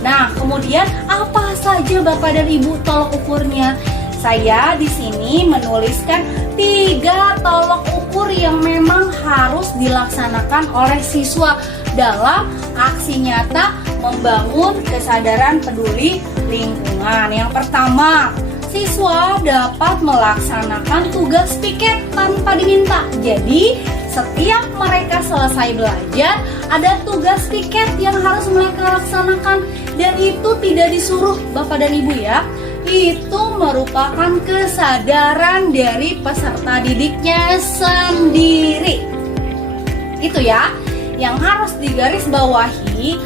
Nah, kemudian apa saja Bapak dan Ibu tolok ukurnya? Saya di sini menuliskan 3 tolok ukur yang memang harus dilaksanakan oleh siswa dalam aksi nyata membangun kesadaran peduli lingkungan. Yang pertama, siswa dapat melaksanakan tugas piket tanpa diminta. Jadi, setiap mereka selesai belajar, ada tugas piket yang harus mereka laksanakan, dan itu tidak disuruh Bapak dan Ibu ya. Itu merupakan kesadaran dari peserta didiknya sendiri. Itu ya, yang harus digarisbawahi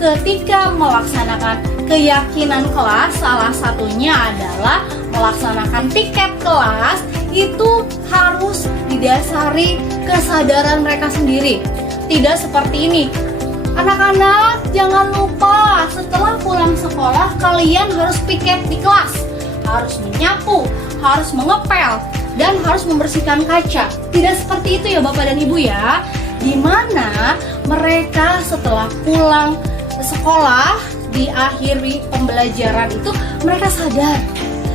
ketika melaksanakan keyakinan kelas. Salah satunya adalah melaksanakan tiket kelas itu harus didasari kesadaran mereka sendiri. Tidak seperti ini, anak-anak jangan lupa setelah pulang sekolah kalian harus piket di kelas, harus menyapu, harus mengepel, dan harus membersihkan kaca. Tidak seperti itu ya Bapak dan Ibu ya. Dimana mereka setelah pulang sekolah di akhir pembelajaran itu mereka sadar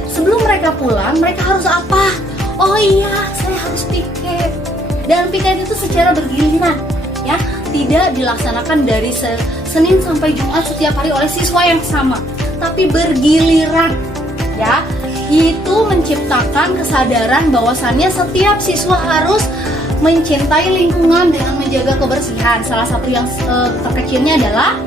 sebelum mereka pulang mereka harus apa? Oh iya, saya harus piket. Dan piket itu secara bergiliran ya, tidak dilaksanakan dari Senin sampai Jumat setiap hari oleh siswa yang sama, tapi bergiliran ya. Itu menciptakan kesadaran bahwasannya setiap siswa harus mencintai lingkungan dengan menjaga kebersihan. Salah satu yang terkecilnya adalah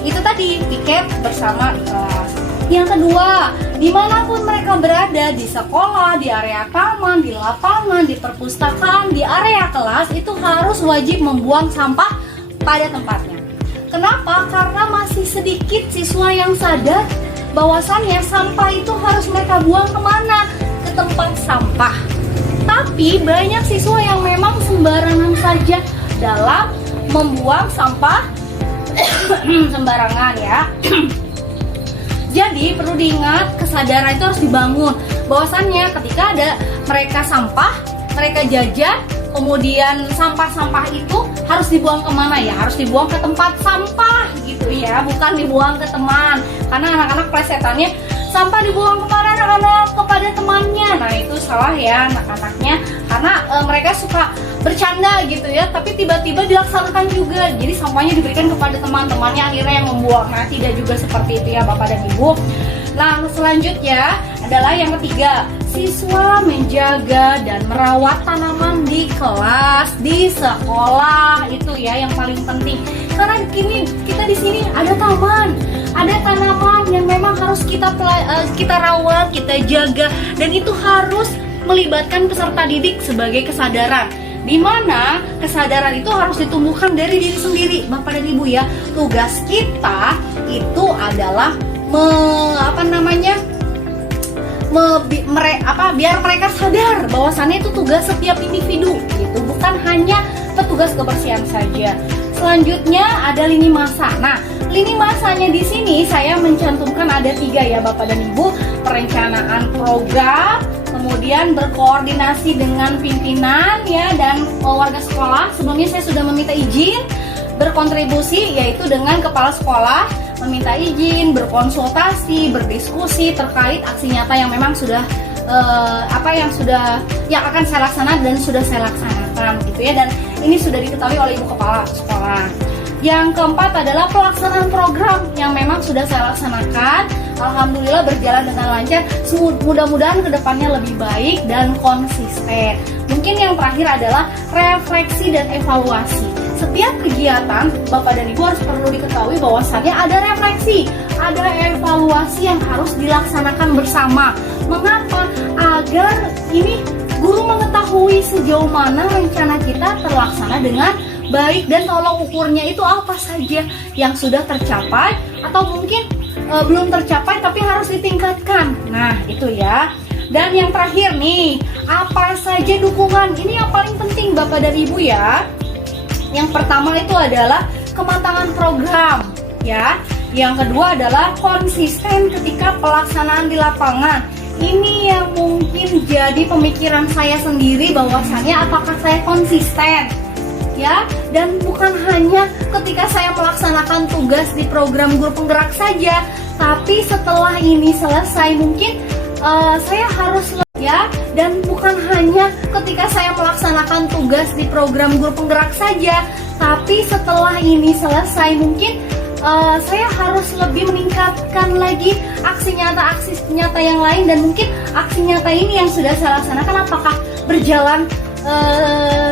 itu tadi, piket bersama di kelas. Yang kedua, dimanapun mereka berada, di sekolah, di area taman, di lapangan, di perpustakaan, di area kelas, itu harus wajib membuang sampah pada tempatnya. Kenapa? Karena masih sedikit siswa yang sadar bahwasannya sampah itu harus mereka buang kemana? Ke tempat sampah. Tapi banyak siswa yang memang sembarangan saja dalam membuang sampah sembarangan ya. Jadi perlu diingat, kesadaran itu harus dibangun bahwasannya ketika ada mereka sampah, mereka jajan, kemudian sampah-sampah itu harus dibuang kemana ya? Harus dibuang ke tempat sampah gitu ya, bukan dibuang ke teman. Karena anak-anak plesetannya sampah dibuang kepada anak-anak, kepada temannya. Nah itu salah ya anak-anaknya, karena mereka suka bercanda gitu ya, tapi tiba-tiba dilaksanakan juga. Jadi sampahnya diberikan kepada teman-temannya, akhirnya yang membuang. Nah, tidak juga seperti itu ya Bapak dan Ibu. Nah, selanjutnya adalah yang ketiga, siswa menjaga dan merawat tanaman di kelas, di sekolah. Itu ya yang paling penting. Karena kini kita di sini ada taman, ada tanaman yang memang harus kita rawat, kita jaga, dan itu harus melibatkan peserta didik sebagai kesadaran. Di mana kesadaran itu harus ditumbuhkan dari diri sendiri, Bapak dan Ibu ya. Tugas kita itu adalah biar mereka sadar bahwasannya itu tugas setiap individu gitu, bukan hanya petugas kebersihan saja. Selanjutnya ada lini masa. Nah, lini masanya di sini saya mencantumkan ada 3 ya Bapak dan Ibu. Perencanaan program, kemudian berkoordinasi dengan pimpinan ya dan warga sekolah. Sebelumnya saya sudah meminta izin berkontribusi, yaitu dengan kepala sekolah, meminta izin, berkonsultasi, berdiskusi terkait aksi nyata yang memang sudah yang akan saya laksanakan dan sudah saya laksanakan gitu ya, dan ini sudah diketahui oleh Ibu Kepala Sekolah. Yang keempat adalah pelaksanaan program yang memang sudah saya laksanakan. Alhamdulillah berjalan dengan lancar. Mudah-mudahan kedepannya lebih baik dan konsisten. Mungkin yang terakhir adalah refleksi dan evaluasi. Setiap kegiatan Bapak dan Ibu harus perlu diketahui bahwasannya ada refleksi, ada evaluasi yang harus dilaksanakan bersama. Mengapa? Agar ini guru mengetahui sejauh mana rencana kita terlaksana dengan baik dan tolong ukurnya itu apa saja yang sudah tercapai atau mungkin belum tercapai tapi harus ditingkatkan. Nah, itu ya. Dan yang terakhir nih, apa saja dukungan? Ini yang paling penting Bapak dan Ibu ya. Yang pertama itu adalah kematangan program ya. Yang kedua adalah konsisten ketika pelaksanaan di lapangan. Ini yang mungkin jadi pemikiran saya sendiri bahwasannya apakah saya konsisten ya, dan bukan hanya ketika saya melaksanakan tugas di program guru penggerak saja, tapi setelah ini selesai mungkin saya harus ya, dan bukan hanya ketika saya melaksanakan tugas di program guru penggerak saja, tapi setelah ini selesai mungkin saya harus lebih meningkatkan lagi aksi nyata yang lain, dan mungkin aksi nyata ini yang sudah saya laksanakan apakah berjalan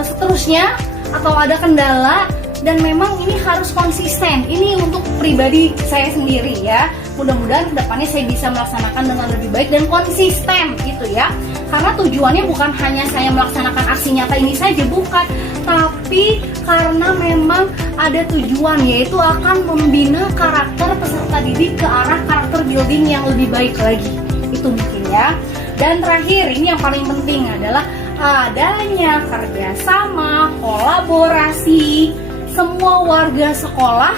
seterusnya atau ada kendala, dan memang ini harus konsisten. Ini untuk pribadi saya sendiri ya. Mudah-mudahan kedepannya saya bisa melaksanakan dengan lebih baik dan konsisten gitu ya. Karena tujuannya bukan hanya saya melaksanakan aksi nyata ini saja, bukan, tapi karena memang ada tujuan, yaitu akan membina karakter peserta didik ke arah karakter building yang lebih baik lagi. Itu mungkin ya. Dan terakhir, ini yang paling penting adalah adanya kerjasama, kolaborasi semua warga sekolah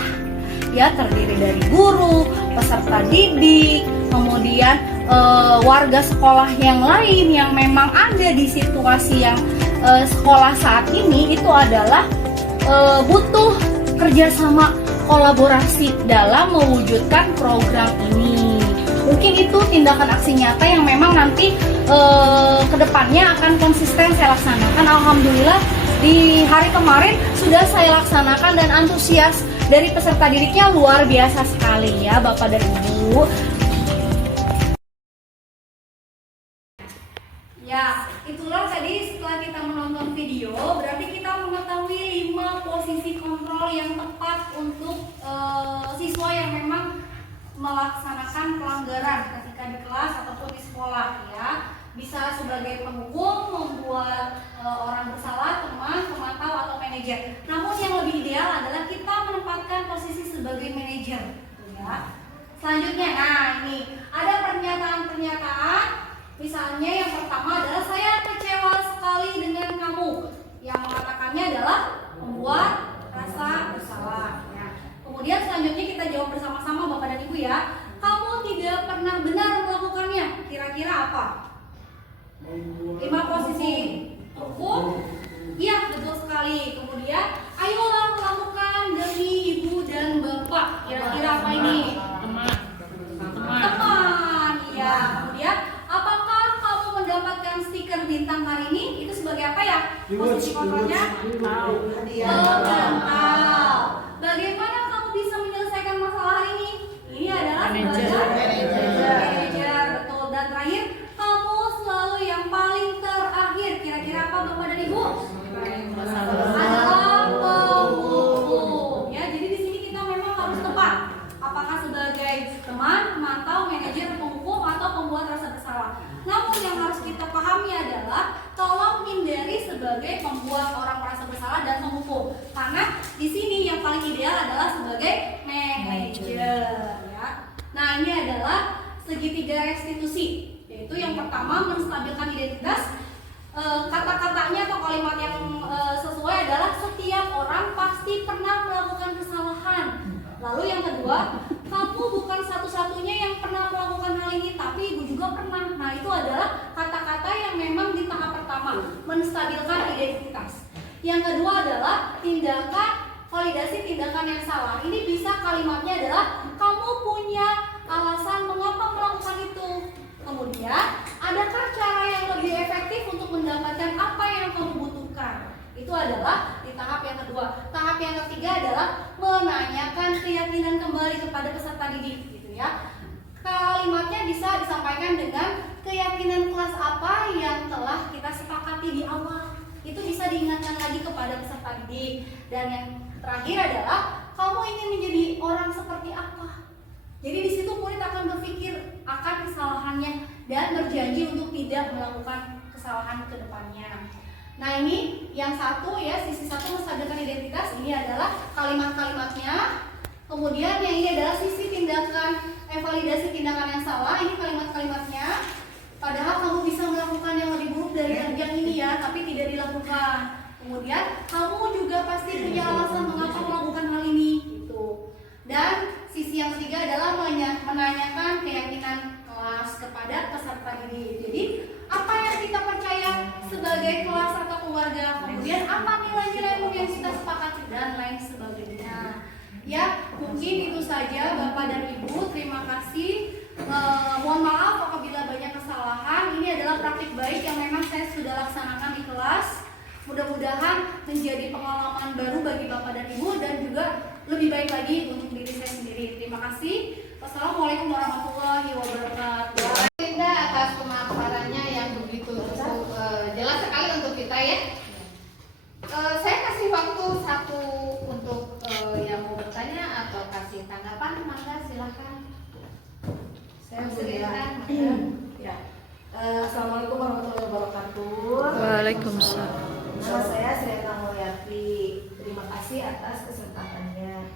ya, terdiri dari guru, peserta didik, kemudian warga sekolah yang lain yang memang ada di situasi yang sekolah saat ini, itu adalah butuh kerjasama kolaborasi dalam mewujudkan program ini. Mungkin itu tindakan aksi nyata yang memang nanti kedepannya akan konsisten saya laksanakan. Alhamdulillah di hari kemarin sudah saya laksanakan dan antusias dari peserta didiknya luar biasa sekali ya Bapak dan Ibu. Ya, itulah tadi setelah kita menonton video, berarti kita mengetahui 5 posisi kontrol yang tepat untuk siswa yang memang melaksanakan pelanggaran ketika di kelas ataupun di sekolah ya. Bisa sebagai penghukum, membuat orang bersalah, teman, pemantau, atau manajer. Namun yang lebih ideal adalah kita menempatkan posisi sebagai manajer ya. Selanjutnya, nah ini ada pernyataan-pernyataan. Misalnya yang pertama adalah saya kecewa sekali dengan kamu. Yang mengatakannya adalah membuat rasa bersalah. Nah, kemudian selanjutnya kita jawab bersama-sama Bapak dan Ibu ya. Kamu tidak pernah benar melakukannya. Kira-kira apa? 5 posisi hukum. Iya, betul sekali. Kemudian ayolah lakukan demi ibu dan bapak. Kira-kira apa ini? Teman. Iya. Kemudian apakah kamu mendapatkan stiker bintang hari ini? Itu sebagai apa ya? posisi kontrolnya mental. Bagaimana kamu bisa menyelesaikan masalah hari ini? Ini adalah sebagai manajer, betul. Dan terakhir, kamu selalu yang paling terakhir. Kira-kira apa Bapak dan Ibu? Adalah penghukum. Ya, jadi di sini kita memang harus tepat. Apakah sebagai teman, pemantau, manajer, penghukum, atau pembuat rasa bersalah. Namun yang harus kita pahami adalah tolong hindari sebagai pembuat orang merasa bersalah dan penghukum. Karena di sini yang paling ideal adalah sebagai manajer. Ya. Nah, ini adalah segitiga restitusi. Yaitu yang pertama menstabilkan identitas. Kata-katanya atau kalimat yang sesuai adalah setiap orang pasti pernah melakukan kesalahan. Lalu yang kedua, kamu bukan satu-satunya yang pernah melakukan hal ini, tapi ibu juga pernah. Nah, itu adalah kata-kata yang memang di tahap pertama, menstabilkan identitas. Yang kedua adalah tindakan, validasi tindakan yang salah. Ini bisa kalimatnya adalah kamu punya alasan mengapa melakukan itu. Kemudian, adakah cara yang lebih efektif untuk mendapatkan apa yang kamu butuhkan? Itu adalah di tahap yang kedua. Tahap yang ketiga adalah menanyakan keyakinan kembali kepada peserta didik, gitu ya. Kalimatnya bisa disampaikan dengan keyakinan kelas apa yang telah kita sepakati di awal. Itu bisa diingatkan lagi kepada peserta didik. Dan yang terakhir adalah kamu ingin menjadi orang seperti apa? Jadi di situ murid akan berpikir akan kesalahannya dan berjanji untuk tidak melakukan kesalahan ke depannya. Nah, ini yang satu ya, sisi satu menstabilkan identitas, ini adalah kalimat-kalimatnya. Kemudian yang ini adalah sisi tindakan, validasi tindakan yang salah, ini kalimat-kalimatnya. Padahal kamu bisa melakukan yang lebih buruk dari yang ini ya, tapi tidak dilakukan. Kemudian kamu juga pasti punya alasan mengapa melakukan hal ini gitu. Dan sisi yang ketiga adalah menanyakan keyakinan kelas kepada peserta didik. Jadi apa yang kita percaya sebagai kelas atau keluarga, kemudian apa nilai-nilai yang kita sepakati dan lain sebagainya. Ya, mungkin itu saja Bapak dan Ibu. Terima kasih. Mohon maaf apabila banyak kesalahan. Ini adalah praktik baik yang memang saya sudah laksanakan di kelas. Mudah-mudahan menjadi pengalaman baru bagi Bapak dan Ibu dan juga lebih baik lagi untuk diri saya sendiri. Terima kasih. Wassalamualaikum warahmatullahi wabarakatuh. Linda atas pemaparannya yang begitu jelas sekali untuk kita ya. Saya kasih waktu satu untuk yang mau bertanya atau kasih tanggapan, maka silahkan. Saya Silakan. Ya. Assalamualaikum warahmatullahi wabarakatuh. Waalaikumsalam. Nama saya Sriana Mulyati. Terima kasih atas kesempatannya.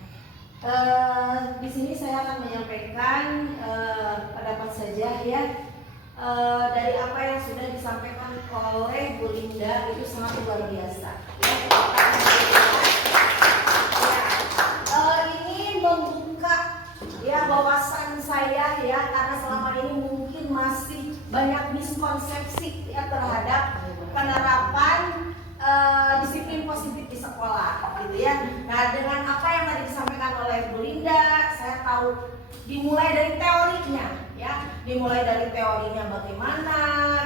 Di sini saya akan menyampaikan pendapat saja ya. Dari apa yang sudah disampaikan oleh Bu Linda itu sangat luar biasa. Ini membuka ya wawasan saya ya, karena selama ini mungkin masih banyak miskonsepsi ya terhadap penerapan disiplin positif di sekolah gitu ya. Nah, dengan apa yang tadi disampaikan oleh Bu Linda, saya tahu dimulai dari teorinya ya, dimulai dari teorinya bagaimana,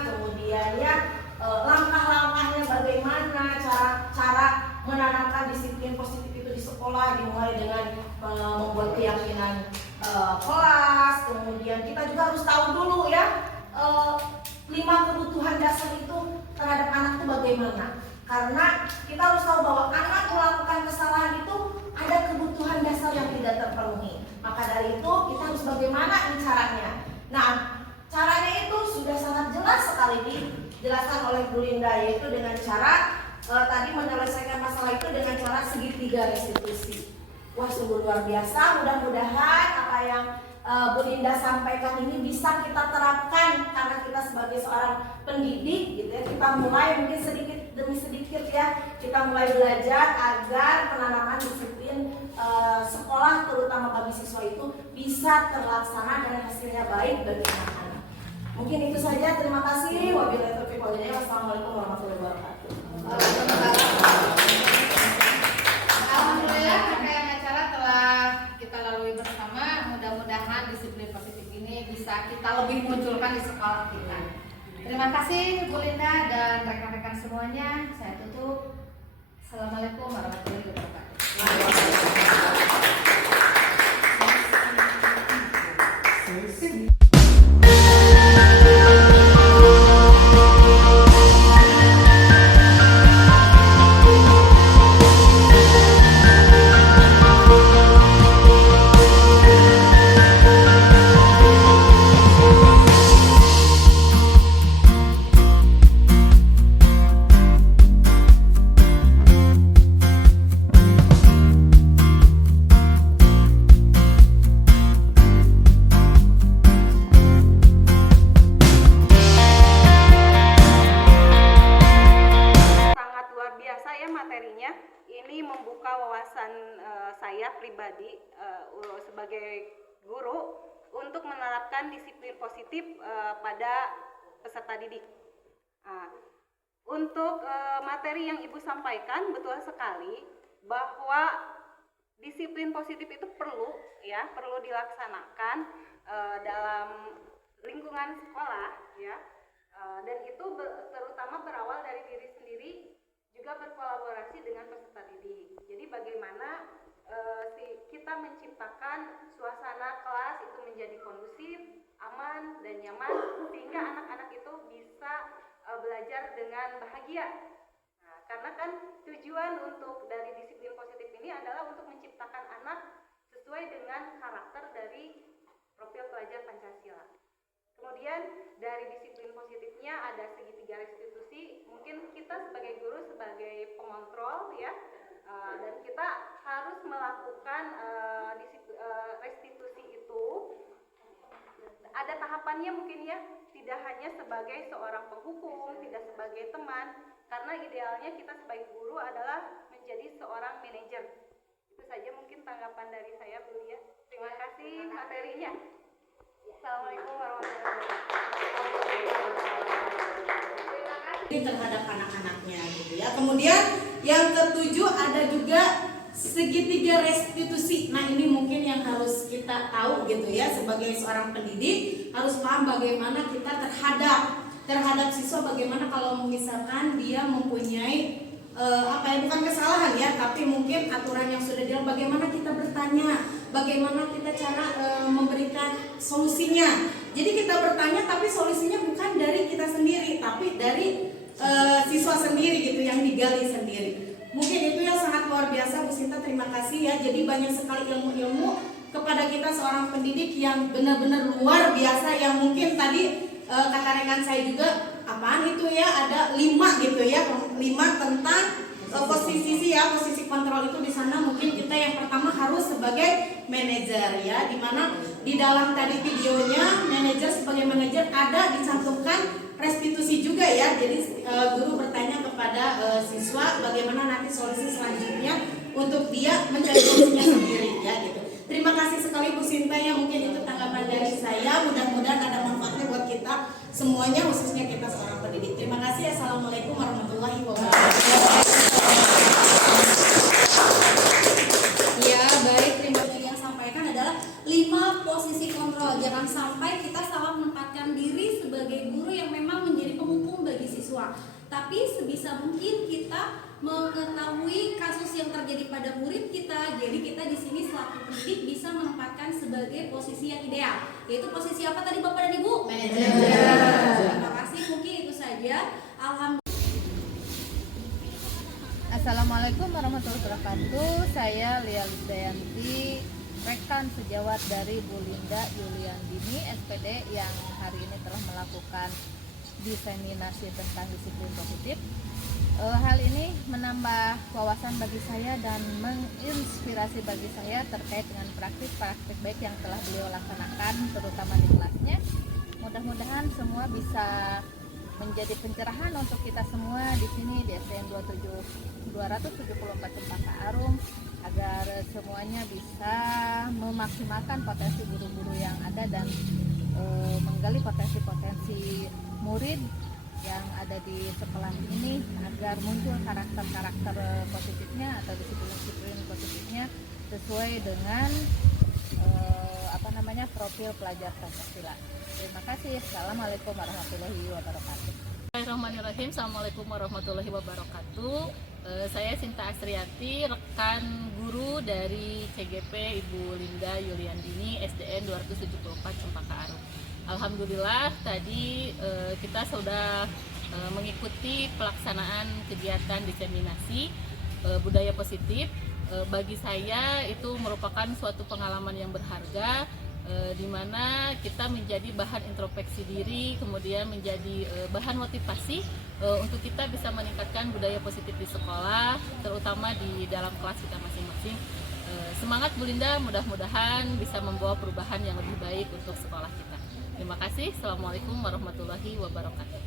kemudian ya langkah-langkahnya bagaimana, cara menanamkan disiplin positif itu di sekolah, dimulai dengan membuat keyakinan kelas. Kemudian kita juga harus tahu dulu ya 5 kebutuhan dasar itu terhadap anak itu bagaimana. Karena kita harus tahu bahwa anak melakukan kesalahan itu ada kebutuhan dasar yang tidak terpenuhi. Maka dari itu kita harus bagaimana ini caranya. Nah, caranya itu sudah sangat jelas sekali dijelaskan oleh Bu Linda, yaitu dengan cara tadi menyelesaikan masalah itu dengan cara segitiga restitusi. Wah, sungguh luar biasa. Mudah-mudahan apa yang Bu Linda sampaikan ini bisa kita terapkan, karena kita sebagai seorang pendidik gitu ya, kita mulai mungkin sedikit demi sedikit ya, kita mulai belajar agar penanaman disiplin sekolah terutama bagi siswa itu bisa terlaksana dan hasilnya baik bagi anak-anak. Mungkin itu saja, terima kasih. Wabillahi taufiq wal hidayah. Wassalamualaikum warahmatullahi wabarakatuh. Alhamdulillah, rangkaian acara telah kita lalui bersama. Mudah-mudahan disiplin positif ini bisa kita lebih munculkan di sekolah kita. Terima kasih Bu Linda dan rekan-rekan semuanya. Saya tutup. Assalamualaikum warahmatullahi wabarakatuh. Sangat luar biasa ya materinya. Ini membuka wawasan saya pribadi sebagai guru untuk menerapkan disiplin positif pada peserta didik. Nah, untuk materi yang Ibu sampaikan betul sekali bahwa disiplin positif itu perlu dilaksanakan dalam lingkungan sekolah ya. Dan itu terutama berawal dari diri sendiri, juga berkolaborasi dengan peserta didik. Jadi bagaimana kita menciptakan suasana kelas itu menjadi kondusif, aman dan nyaman, sehingga anak-anak itu bisa belajar dengan bahagia. Nah, karena kan tujuan untuk dari disiplin positif ini adalah untuk menciptakan anak sesuai dengan karakter dari profil pelajar Pancasila. Kemudian dari disiplin positifnya ada segitiga restitusi. Mungkin kita sebagai guru sebagai pengontrol ya, dan kita harus melakukan restitusi itu. Ada tahapannya mungkin ya, tidak hanya sebagai seorang penghukum, tidak sebagai teman, karena idealnya kita sebagai guru adalah menjadi seorang manajer. Itu saja mungkin tanggapan dari saya, Bu Lia. Terima kasih materinya. Assalamualaikum warahmatullahi wabarakatuh. Terhadap anak-anaknya gitu ya. Kemudian yang ketujuh ada juga segitiga restitusi. Nah, ini mungkin yang harus kita tahu gitu ya, sebagai seorang pendidik harus paham bagaimana kita terhadap siswa, bagaimana kalau misalkan dia mempunyai bukan kesalahan ya, tapi mungkin aturan yang sudah dilakukan, bagaimana kita bertanya, bagaimana kita cara memberikan solusinya. Jadi kita bertanya tapi solusinya bukan dari kita sendiri, tapi dari siswa sendiri gitu, yang digali sendiri. Mungkin itu yang sangat luar biasa Bu Sinta, terima kasih ya. Jadi banyak sekali ilmu-ilmu kepada kita seorang pendidik yang benar-benar luar biasa, yang mungkin tadi kata rekan saya juga apaan itu ya, ada 5 gitu ya, 5 tentang posisi kontrol itu. Di sana mungkin kita yang pertama harus sebagai manajer ya, dimana di dalam tadi videonya manajer, sebagai manajer ada dicantumkan restitusi juga ya. Jadi guru bertanya kepada siswa bagaimana nanti solusi selanjutnya untuk dia mencari solusinya sendiri ya gitu. Terima kasih sekali Bu Sinta ya, mungkin itu tanggapan dari saya. Mudah-mudahan ada manfaatnya buat kita semuanya, khususnya kita seorang pendidik. Terima kasih. Assalamualaikum warahmatullahi wabarakatuh. Ya, baik, terima kasih. Yang sampaikan adalah 5 posisi kontrol. Jangan sampai kita salah menempatkan diri sebagai guru yang memang menjadi penghukum bagi siswa. Tapi sebisa mungkin kita mengetahui kasus yang terjadi pada murid kita. Jadi kita di sini selaku pendidik bisa menempatkan sebagai posisi yang ideal. Yaitu posisi apa tadi Bapak dan Ibu? Manajer. Terima kasih, mungkin itu saja. Alhamdulillah. Assalamualaikum warahmatullahi wabarakatuh. Saya Lia Lisdayanti, rekan sejawat dari Bu Linda Yuliandini SPD yang hari ini telah melakukan diseminasi tentang disiplin positif. Hal ini menambah wawasan bagi saya dan menginspirasi bagi saya terkait dengan praktik-praktik baik yang telah beliau laksanakan, terutama di kelasnya. Mudah-mudahan semua bisa menjadi pencerahan untuk kita semua di sini di SDN 274 Cempaka Arum, agar semuanya bisa memaksimalkan potensi guru-guru yang ada dan menggali potensi-potensi murid yang ada di sekolah ini, agar muncul karakter-karakter positifnya atau disiplin-disiplin positifnya sesuai dengan profil pelajar Pancasila. Terima kasih. Assalamualaikum warahmatullahi wabarakatuh. Bismillahirrahmanirrahim. Assalamualaikum warahmatullahi wabarakatuh. Saya Sinta Asriati, rekan guru dari CGP Ibu Linda Yuliandini SDN 274 Cempaka Arum. Alhamdulillah tadi kita sudah mengikuti pelaksanaan kegiatan diseminasi budaya positif. Bagi saya itu merupakan suatu pengalaman yang berharga, di mana kita menjadi bahan introspeksi diri, kemudian menjadi bahan motivasi untuk kita bisa meningkatkan budaya positif di sekolah, terutama di dalam kelas kita masing-masing. Semangat Bu Linda, mudah-mudahan bisa membawa perubahan yang lebih baik untuk sekolah kita. Terima kasih. Assalamualaikum warahmatullahi wabarakatuh.